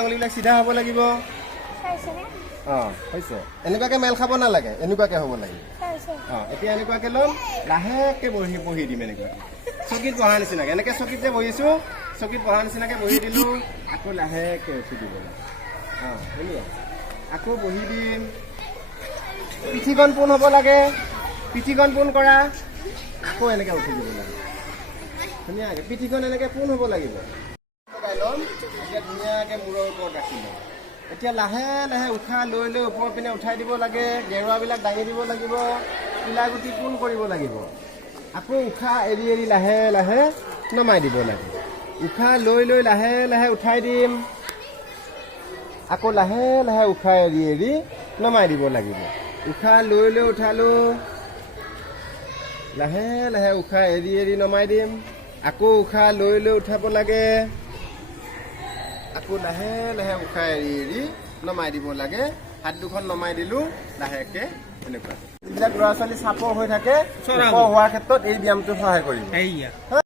আঙুলিবিলাক চিধা হ'ব লাগিব। হৈছে এনেকুৱাকে মেল খাব নালাগে, এনেকুৱাকে হ'ব লাগিব। এতিয়া এনেকুৱাকে ল'ম, লাহেকে বহি দিম। এনেকুৱা চকীত বহা নিচিনাকে, এনেকে চকীত যে বহিছো, চকীত বহা নিচিনাকে বহি দিলো। আকৌ লাহেকে উঠি দিব লাগে। ধুনীয়া। আকৌ বহি দিম। পিঠিখন পোন হ'ব লাগে, পিঠিখন পোন কৰা। আকৌ এনেকে উঠি দিব লাগে ধুনীয়াকে। পিঠিখন এনেকে পোন হ'ব লাগিব। ল'ম এতিয়া ধুনীয়াকে মূৰৰ ওপৰত ৰাখি ল'ম। এতিয়া লাহে লাহে উশাহ লৈ লৈ ওপৰৰ পিনে উঠাই দিব লাগে। গেৰুৱাবিলাক দাঙি দিব লাগিব। কিলাগুটি পোন কৰিব লাগিব। আকৌ উশাহ এৰি এৰি লাহে লাহে নমাই দিব লাগে। উশাহ লৈ লৈ লাহে লাহে উঠাই দিম। আকৌ লাহে লাহে উশাহ এৰি এৰি নমাই দিব লাগিব। উশাহ লৈ লৈ উঠালোঁ, লাহে লাহে উশাহ এৰি এৰি নমাই দিম। আকৌ উশাহ লৈ লৈ উঠাব লাগে। আকৌ লাহে লাহে উশাহ এৰি এৰি নমাই দিব লাগে। হাত দুখন নমাই দিলোঁ লাহেকে। এনেকুৱা যিবিলাক ল'ৰা ছোৱালী চাপৰ হৈ থাকে, চাপৰ হোৱাৰ ক্ষেত্ৰত এই ব্যায়ামটো সহায় কৰিব।